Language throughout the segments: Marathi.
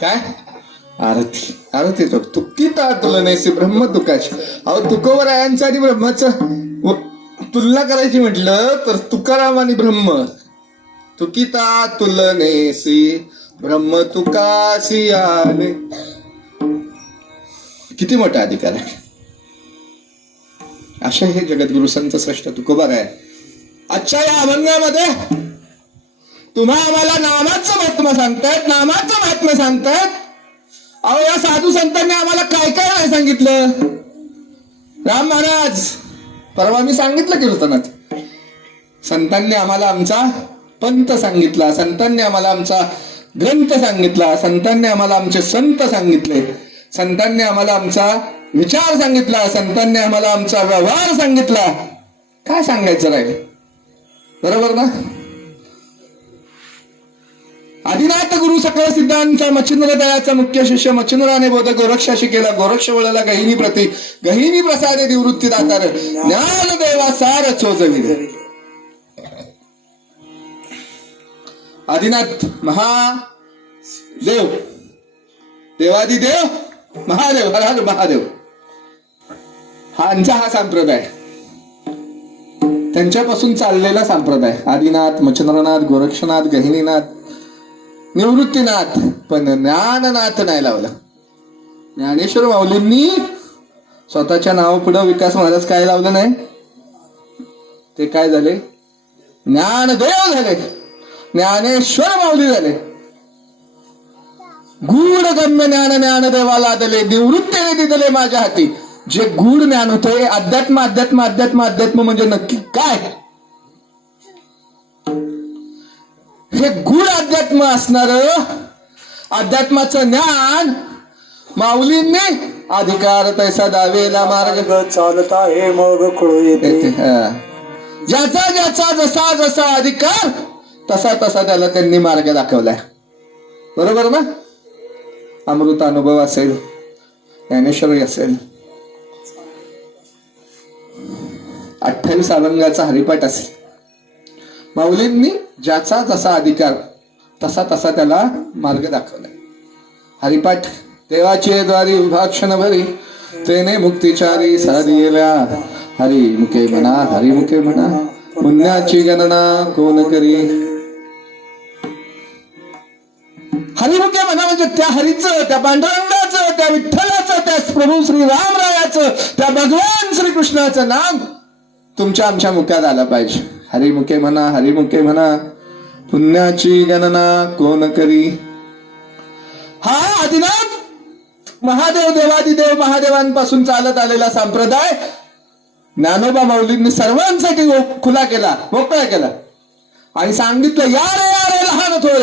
काय आरती आरती तो तुकिता तुलनेसी ब्रह्म तुकाची. अहो तुकोबरायांचं आणि ब्रह्माचं तुलना करायची म्हटलं तर तुकाराम आणि ब्रह्म. तुकिता तुलनेसी ब्रह्म तुकासी आले. किती मोठा अधिकार आहे. अशा हे जगद्गुरु संत श्रेष्ठ तुकोबाराय आजच्या या अभंगामध्ये तुम्हा आम्हाला नामाचं महात्म्य सांगतायत, नामाचं महात्म्य सांगतायत. अहो या साधू संतांनी आम्हाला काय काय नाही सांगितलं. राम महाराज परवा मी सांगितलं कीर्तनात, संतांनी आम्हाला आमचा पंथ सांगितला, संतांनी आम्हाला आमचा ग्रंथ सांगितला, संतांनी आम्हाला आमचे संत सांगितले, संतांनी आम्हाला आमचा विचार सांगितला, संतांनी आम्हाला आमचा व्यवहार सांगितला. काय सांगायचं राहील. बरोबर ना. आदिनाथ गुरु सकळ सिद्धांचा मच्छिंद्र दयाचा मुख्य शिष्य मच्छिंद्राने बोध गोरक्षाशी केला. गोरक्ष वळला गहिनी प्रती गहिनी प्रसादे निवृत्ती दातार ज्ञान देवा सार चोजविले. आदिनाथ महादेव देवादिदेव महादेव हर हर महादेव हा संप्रदाय त्यांच्यापासून चाललेला संप्रदाय. आदिनाथ मच्छिंद्रनाथ गोरक्षनाथ गहिनीनाथ निवृत्तीनाथ, पण ज्ञाननाथ नाही लावला. ज्ञानेश्वर माऊलींनी स्वतःच्या नाव पुढे विकास महाराज काय लावलं नाही. ते काय झाले ज्ञानदेव झाले, ज्ञानेश्वर माऊली झाले. गूढ गम्य ज्ञान ज्ञानदेवाला दिले निवृत्तीने दिले माझ्या हाती. जे गूढ ज्ञान होते अध्यात्म अध्यात्म अध्यात्म अध्यात्म म्हणजे नक्की काय, हे गूढ अध्यात्म असणार अध्यात्माचं ज्ञान माऊलींनी अधिकार तैसा दावेला मार्ग चालता हे मग कळू येते. ज्याचा ज्याचा जसा जसा अधिकार तसा तसा त्याला त्यांनी मार्ग दाखवलाय. बरोबर ना. अमृत अनुभव असेल, ज्ञानेश्वरी असेल, 28 अभंगाचा हरिपाठ असेल, माऊलींनी ज्याचा जसा अधिकार तसा तसा त्याला मार्ग दाखवलाय. हरिपाठ देवाचे द्वारी विभाक्षण भरी तेने मुक्तिचारी साधिला. हरिमुखे म्हणा हरिमुखे म्हणा पुण्याची गणना कोण करी. हरिमुखे म्हणा म्हणजे त्या हरीचं, त्या पांडुरंगाचं, त्या विठ्ठलाचं, त्या प्रभू श्री रामरायाचं, त्या भगवान श्रीकृष्णाचं नाम तुमच्या आमच्या मुखात आलं पाहिजे. हरिमुखे म्हणा हरिमुखे म्हणा पुण्याची गणना कोण करी. हा आदिनाथ महादेव देवादिदेव महादेवांपासून चालत आलेला संप्रदाय ज्ञानोबा माऊलींनी सर्वांसाठी खुला केला, मोकळा केला आणि सांगितलं या रे लहान थोर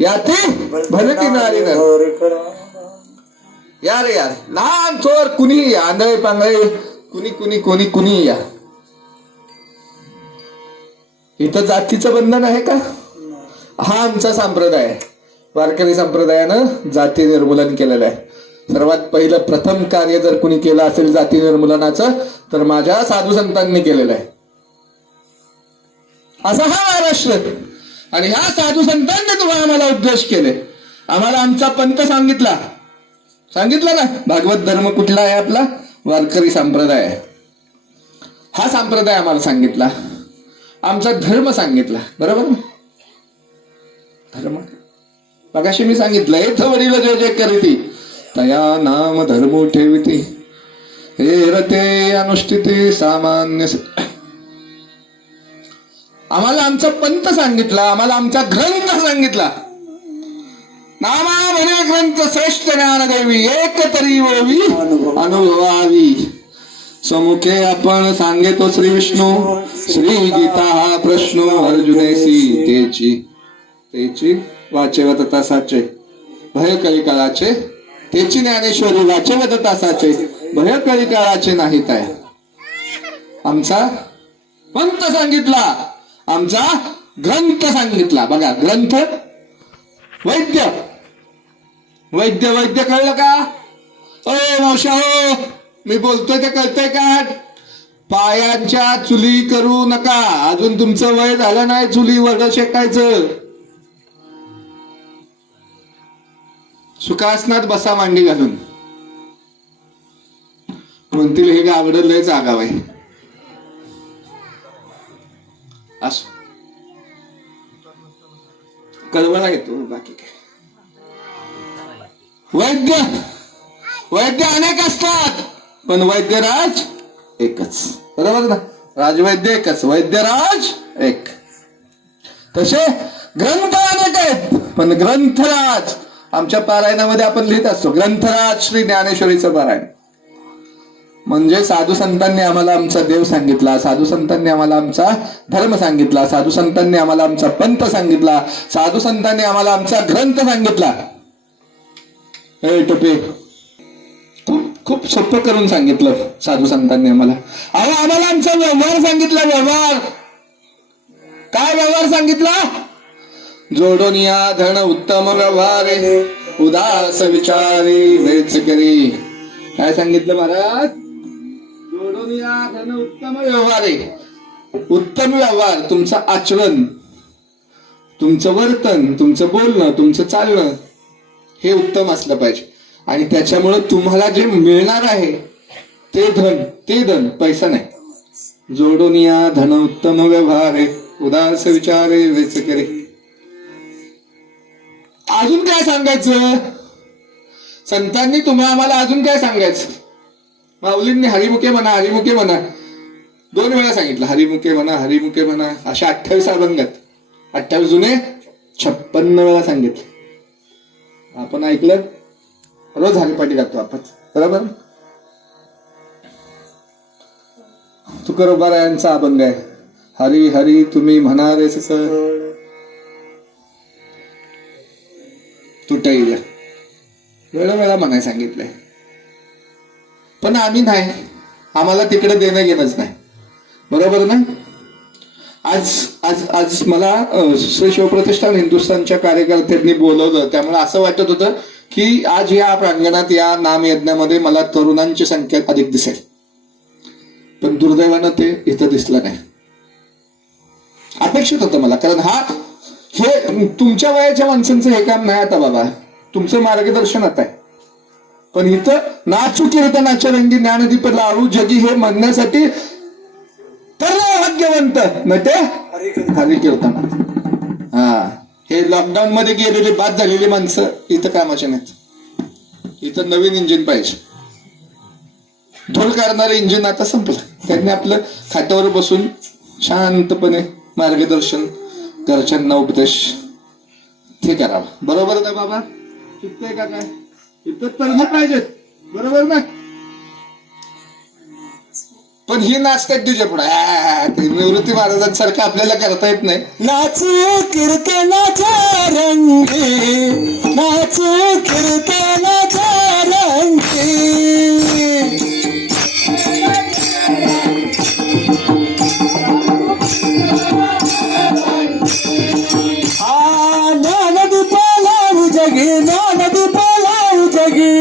याती भरती नारी या रे यार लहान थोर कुणी आंधळे पांगळे कुणी कुणी कोणी कुणी या. इथं जातीचं बंधन आहे का. हा आमचा संप्रदाय आहे. वारकरी संप्रदायानं जाती निर्मूलन केलेलं आहे. सर्वात पहिलं प्रथम कार्य जर कुणी केलं असेल जाती निर्मूलनाचं तर माझ्या साधू संतांनी केलेलं आहे. असा हा महाराष्ट्र. आणि ह्या साधू संतांनी तुम्हाला आम्हाला उपदेश केले, आम्हाला आमचा पंथ सांगितला ना. भागवत धर्म कुठला आहे आपला वारकरी संप्रदाय आहे. हा संप्रदाय आम्हाला सांगितला, आमचा धर्म सांगितला. बरोबर धर्म मगाशी मी सांगितलं येथ वडील जय जय करीती तया नाम धर्मो ठेविती हे रते अनुष्ठिते सामान्य. आम्हाला आमचा पंथ सांगितला, आम्हाला आमचा ग्रंथ सांगितला. नामा म्हणे ग्रंथ श्रेष्ठ ज्ञानदेवी एक तरी ओवी अनुभवावी. समुखे आपण सांगेतो श्री विष्णू श्री गीता हा प्रश्न अर्जुनेसी तेची वाचेवत तासाचे भय कळी काळाचे तेची ज्ञानेश्वरी वाचेवत तासाचे भय कळी काळाचे नाही काय. आमचा पंथ सांगितला, आमचा ग्रंथ सांगितला. बघा ग्रंथ वैद्य वैद्य वैद्य कळलं का. ओ मावशा हो मी बोलतोय ते कळतंय का. पायांच्या चुली करू नका, अजून तुमचं वय झालं नाही चुली वड शेकायचं. सुखासनात बसा मांडी घालून. म्हणतील हे गावडं लयच आगाव आहे. असो, कळवळा येतो, बाकी काय. वैद्य वैद्य अनेक असतात, पण वैद्यराज एकच. बरोबर ना? राजवैद्य एकच, वैद्यराज एक. तसे ग्रंथ अनेक आहेत, पण ग्रंथराज. आमच्या पारायणामध्ये आपण लिहित असतो ग्रंथराज श्री ज्ञानेश्वरीचं पारायण. म्हणजे साधू संतांनी आम्हाला आमचा देव सांगितला, साधू संतांनी आम्हाला आमचा धर्म सांगितला, साधू संतांनी आम्हाला आमचा पंथ सांगितला, साधू संतांनी आम्हाला आमचा ग्रंथ सांगितला. हे टोपे, खूप खूप सोपं करून सांगितलं साधू संतांनी आम्हाला. आम्हाला आमचा व्यवहार सांगितला. व्यवहार काय? व्यवहार सांगितला, जोडून या धन उत्तम व्यवहारे, उदास विचारी वेच करी. काय सांगितलं महाराज? जोडून या धन उत्तम व्यवहारे. उत्तम व्यवहार, तुमचं आचरण, तुमचं वर्तन, तुमचं बोलणं, तुमचं चालणं हे उत्तम असलं पाहिजे. आणि त्याच्यामुळे तुम्हाला जे मिळणार आहे ते धन, पैसा नाही. जोडून या धन उत्तम व्यवहारे, उदास विचारे वेच करे. अजून काय सांगायचं? संतांनी तुम्हाला आम्हाला अजून काय सांगायचं? माऊलींनी हरिमुखे म्हणा, हरिमुखे म्हणा 2 वेळा सांगितलं. हरिमुखे म्हणा, हरिमुखे म्हणा, अशा 28 अभंगात 28 जुने 56 वेळा सांगितलं. आपण ऐकलं? रोज हरिपाठी गातो आपण, बरोबर? तुकोबारायांचा अभंग आहे, हरी हरी तुम्ही म्हणारे तुटईला. वेळोवेळा म्हणाय सांगितलंय, पण आम्ही नाही. आम्हाला तिकडे देणं घेणंच नाही. बरोबर ना? आज आज आज मला श्री शिवप्रतिष्ठान हिंदुस्थानच्या कार्यकर्त्यांनी बोलवलं. त्यामुळे असं वाटत होतं की आज या प्रांगणात, या नामयज्ञामध्ये मला तरुणांची संख्या अधिक दिसेल. पण दुर्दैवानं ते इथं दिसलं नाही. अपेक्षित होतं मला, कारण हे तुमच्या वयाच्या माणसांचं हे काम नाही आता बाबा. तुमचं मार्गदर्शन आता आहे. पण इथं नाचू कीर्तनाच्या रंगी ज्ञानदीप लावू जगी हे म्हणण्यासाठी तर भाग्यवंत नटे हरी कीर्तन. हे लॉकडाऊन मध्ये गेलेले, बाद झालेली माणसं इथं कामाचे नाहीत. इथं नवीन इंजिन पाहिजे. ढोल करणारं इंजिन आता संपलं. त्यांनी आपलं खाट्यावर बसून शांतपणे मार्गदर्शन, घरच्यांना उपदेश ते करावं. बरोबर ना बाबा? चुकतंय का काय? इथं तर पाहिजेत, बरोबर ना? पण ही नाचतात तुझ्या पुढे. निवृत्ती महाराजांसारखं आपल्याला करता येत नाही. नाचू कीर्तनाच्या रंगी, नाचू कीर्तनाच्या रंगी. ज्ञानदीप लावू जगी, ज्ञानदीप लावू जगी,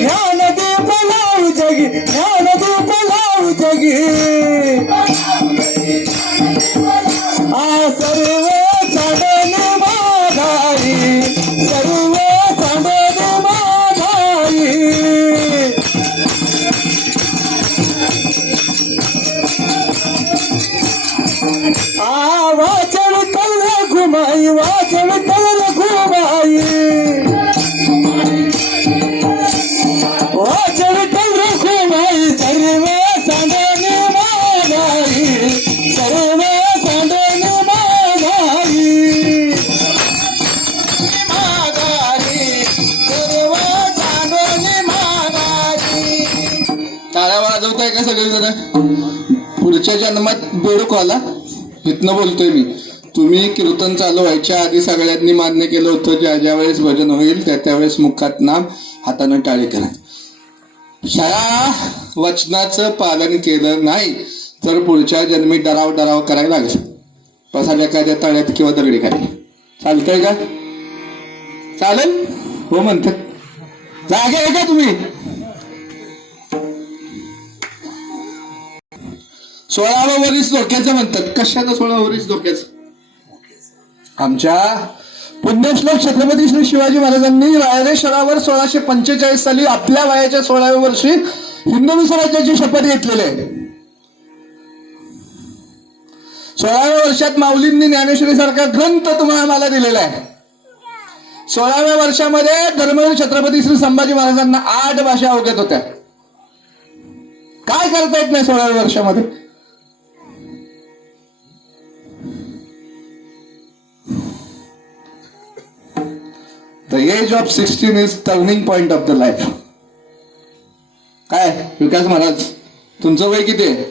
ज्ञानदीप लावू जगी, ज्ञानदीप लावू जगी. सर्व चांदण माधाई, सर्व चांदण माधाई. वाचन कल घुमाई, वाचन कल घुमाई, वाचन कल घुमाई. सर्व चांदण माधाई, सर्व चांदण माधाई, माधाई, सर्व चांदण माधाई. टाळ्या वाजवताय का सगळेजण? पुढच्या जन्मात बेडूक आला इथनं बोलतोय मी. तुम्ही कीर्तन चालू व्हायच्या आधी सगळ्यांनी मान्य केलं होतं, ज्या ज्या वेळेस भजन होईल त्या त्यावेळेस मुखात नाम, हातानं टाळी करा. ह्या वचनाचं पालन केलं नाही तर पुढच्या जन्मी डराव करायला लागेल. पसाल्या एखाद्या तळ्यात किंवा दगडी खाली. चालतंय का? चालेल? हो म्हणतात. जागे आहे का तुम्ही? 16वं वरीस धोक्याचं म्हणतात. कशाला 16वं वरीस धोक्याचं? आमच्या पुण्यश्लोक छत्रपती श्री शिवाजी महाराजांनी रायरेश्वरावर 1645 साली आपल्या वयाच्या 16व्या वर्षी हिंदवी स्वराज्याची शपथ घेतलेली आहे. 16व्या वर्षात माऊलींनी ज्ञानेश्वरी सारखा ग्रंथ तुम्हाला मला दिलेला आहे. 16व्या वर्षामध्ये धर्मवीर छत्रपती श्री संभाजी महाराजांना 8 भाषा अवगत होत्या. काय करता येत नाही 16व्या वर्षामध्ये? The age of 16 is turning point of the life. काय विकास महाराज, तुमचं वय किती आहे?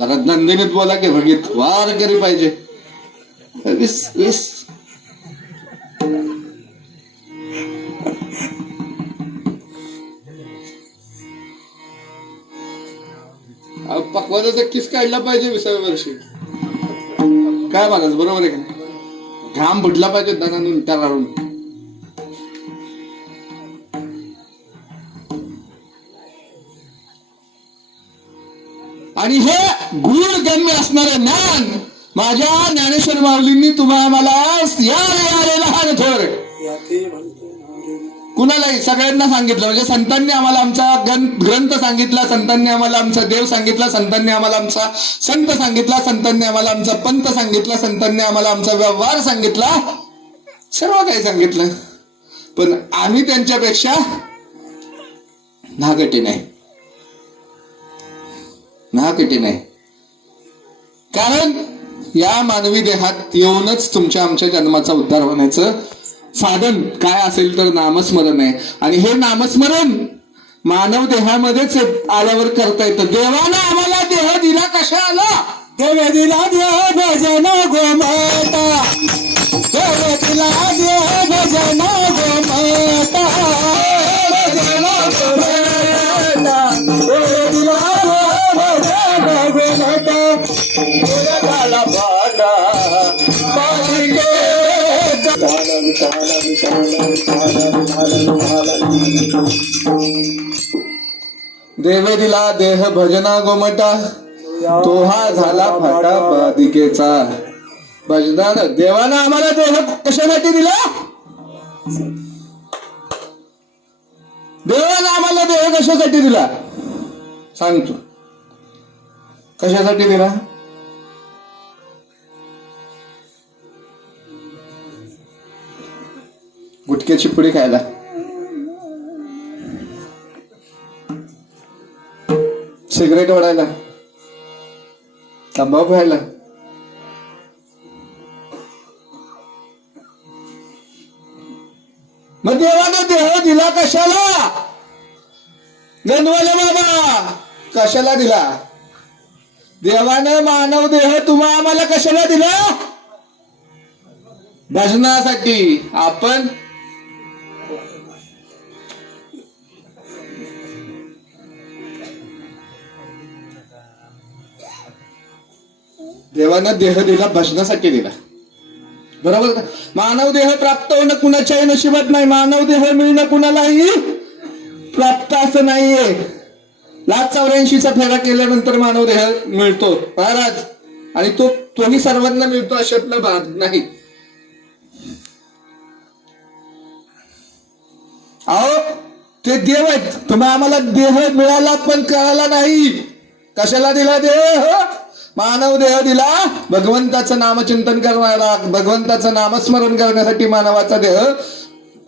जरा नंदिनीत बोला की, बघित वार करी पाहिजे. 20. पक्वाचा किस काढला पाहिजे 20व्या वर्षी. काय महाराज, बरोबर आहे का? घाम फुटला पाहिजे दनाने विटा काढून. आणि हे गूढगम्य असणारे ज्ञान माझ्या ज्ञानेश्वर माऊलींनी तुम्हाला या लहान थोर कुणालाही सगळ्यांना सांगितलं. म्हणजे संतांनी आम्हाला आमचा ग्रंथ सांगितला, संतांनी आम्हाला आमचा देव सांगितला, संतांनी आम्हाला आमचा संत सांगितला, संतांनी आम्हाला आमचा पंत सांगितला, संतांनी आम्हाला आमचा व्यवहार सांगितला, सर्व काही सांगितलं. पण आम्ही त्यांच्यापेक्षा नागटी नाही. कारण या मानवी देहात येऊनच तुमच्या आमच्या जन्माचा उद्धार होण्याचं साधन काय असेल तर नामस्मरण आहे. आणि हे नामस्मरण मानव देहामध्येच आल्यावर करता येतं. देवानं आम्हाला देह दिला कशाला? देव दिला देह भजन गोमाता, देव दिला देह भजन गोमाता, भजन गोमाता, देव दिला देह भजन गोमाता, देवाला भाडा मालिके. देव दिला देह भजना गोमटा, तो हा झाला फाटा बाधिकेचा. भजनानं देवानं आम्हाला देह कशासाठी दिला? देवानं आम्हाला देह कशासाठी दिला सांगतो. कशासाठी दिला? गुटख्याची पुडी खायला, सिगरेट ओढायला, तंबाखू खायला, मग देवाने देह दिला कशाला? गणवाले बाबा कशाला दिला? देवाने मानव देह तुम्हा आम्हाला कशाला दिला? भजनासाठी. आपण देवानं देह दिला भजनासाठी दिला, बरोबर का? मानव देह प्राप्त होणं कुणाच्याही नशिबात नाही. मानव देह मिळणं कुणालाही प्राप्त असं नाहीये. 1,84,000चा फेरा केल्यानंतर मानव देह मिळतो महाराज, आणि तोही सर्वांना मिळतो अशातला भाग नाही. अहो ते देव आहेत. तुम्हाला आम्हाला देह मिळाला पण कळाला नाही. कशाला दिला देह? मानव देह दिला भगवंताचं नामचिंतन करणारा, भगवंताचं नामस्मरण करण्यासाठी मानवाचा देह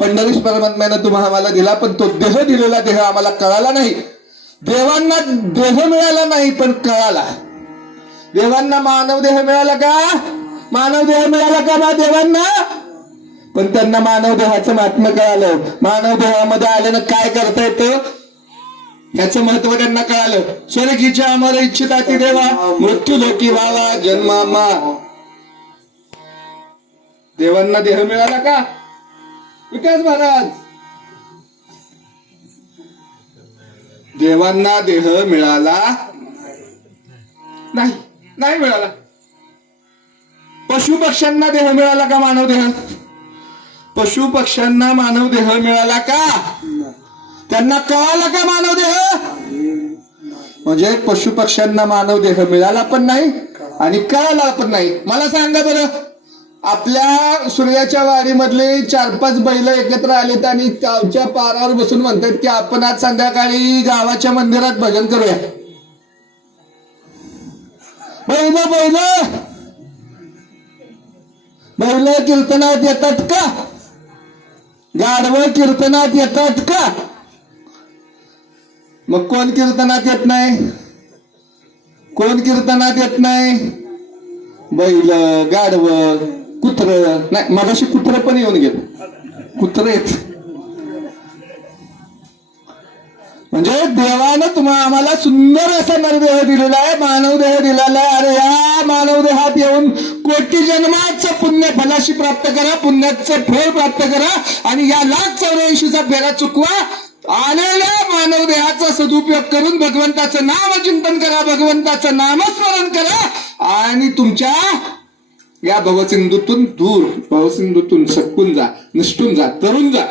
पंढरीश परमात्म्यानं तुम्हाला आम्हाला दिला. पण तो देह दिलेला देह आम्हाला कळाला नाही. देवांना देह मिळाला नाही पण कळाला. देवांना मानव देह मिळाला का? मानव देह मिळाला का बा देवांना? पण त्यांना मानव देहाचं महात्म्य कळालं. मानव देहामध्ये आल्यानं काय करता येतं याचं महत्व त्यांना कळालं. स्वर्गीच्या अमर इच्छिता ती देवा, मृत्यू लोकी व्हावा जन्मामा. देवांना देह मिळाला का विकास महाराज? देवांना देह मिळाला नाही, नाही मिळाला. पशु पक्ष्यांना देह मिळाला का मानव देह? पशु पक्ष्यांना मानव देह मिळाला का? त्यांना कळाला का मानव देह? म्हणजे पशु पक्ष्यांना मानव देह मिळाला पण नाही आणि कळाला पण नाही. मला सांगा बरं, आपल्या सूर्याच्या वाडीमधले 4-5 बैल एकत्र आलेत आणि गावच्या पारावर बसून म्हणतात की आपण आज संध्याकाळी गावाच्या मंदिरात भजन करूया. बैल बैल बैल कीर्तनात येतात का? गाढवं कीर्तनात येतात का? मग कोण कीर्तनात येत नाही? कोण कीर्तनात येत नाही? बैल, गाढवं, कुत्र नाही. मगाशी कुत्र पण येऊन गेलं. कुत्र येत म्हणजे देवानं आम्हाला सुंदर असा नरदेह दिलेला आहे, मानव देह दिलेला आहे. अरे या मानव देहात येऊन कोटी जन्माचं पुण्य फलाशी प्राप्त करा, पुण्याचं फळ प्राप्त करा आणि या 1,84,000चा फेरा चुकवा. आलेल्या मानव देहाचा सदुपयोग करून भगवंताचं नामचिंतन करा, भगवंताचं नामस्मरण करा आणि तुमच्या या भवसिंधूतून दूर, भवसिंधूतून सटकून जा, निष्ठून जा, तरुण जा.